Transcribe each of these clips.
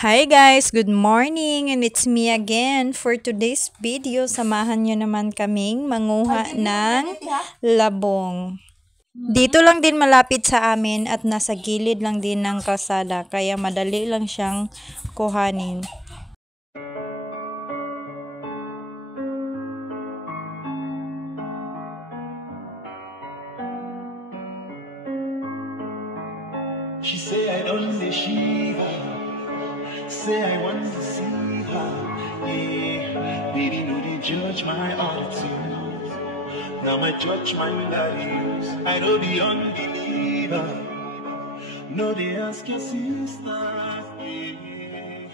Hi guys, good morning and it's me again. For today's video, samahan nyo naman kaming manguha ng labong. Dito lang din malapit sa amin at nasa gilid lang din ng kalsada kaya madali lang siyang kuhanin. She say I don't say Shiva. Say I want to see her. Yeah, baby, no they judge my attitude. Now I judge my values. I know the unbeliever. No they ask your sister. Yeah.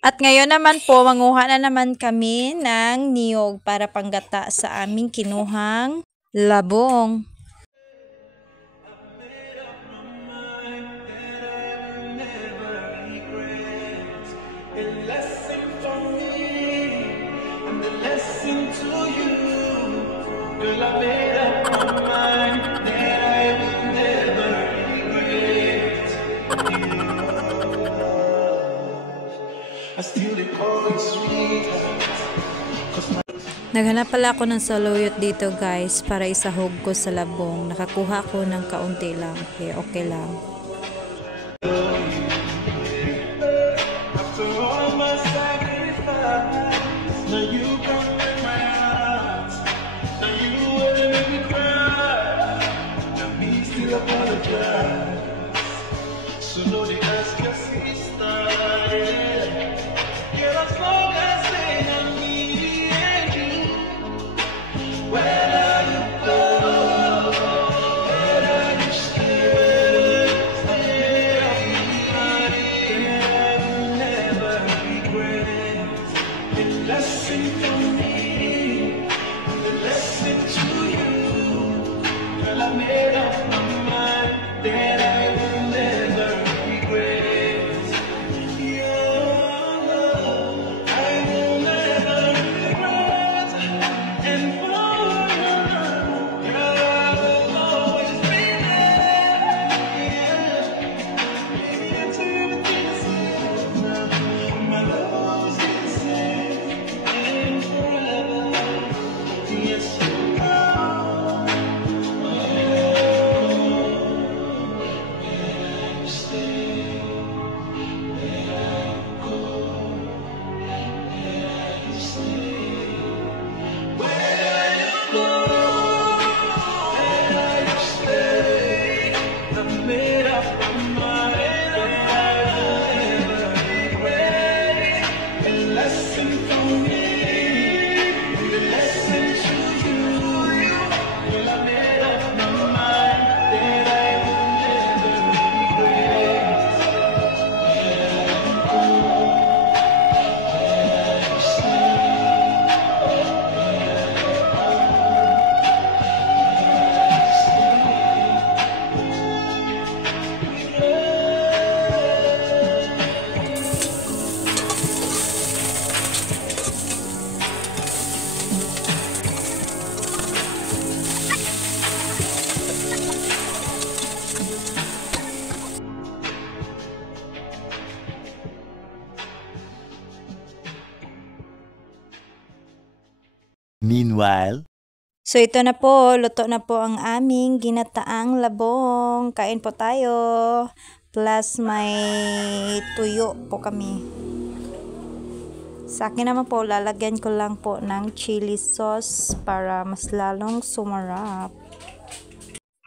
At ngayon naman po, manguha na naman kami ng niyog para panggata sa aming kinuhang labong. Girl, I made up my mind that I will never regret. I still call you sweetheart. Naghanap pala ako ng saluyot dito guys para isahog ko sa labong. Nakakuha ko ng kaunti lang. Okay lang. After all my sacrifice, now you come in my heart. Now you wanna make me cry. Now me still apologize. So no they ask your sister. Yeah, as long as they know me and you. Where you go, where you stay, never regret. It's lesson for me, the lesson to you. Girl, I made up my mind that I will never regret. Your love, I will never regret. And for your love, girl, I will always be there. Baby, until everything is said now, my love will always be the same. And forever, yes, you know. Meanwhile, So ito na po, luto na po ang aming ginataang labong. Kain po tayo. Plus may tuyo po kami. Sa akin naman po, lalagyan ko lang po ng chili sauce para mas lalong sumarap.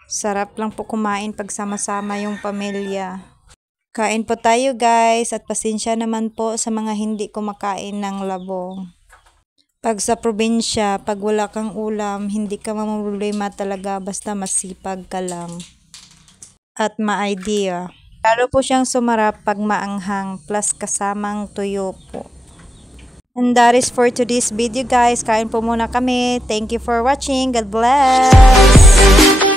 Sarap lang po kumain pag sama-sama yung pamilya. Kain po tayo guys at pasensya naman po sa mga hindi kumakain ng labong. Pag sa probinsya, pag wala kang ulam, hindi ka mamroblema talaga basta masipag ka lang. At ma-idea. Lalo po siyang sumarap pag maanghang plus kasamang tuyo po. And that is for today's video guys. Kain po muna kami. Thank you for watching. God bless!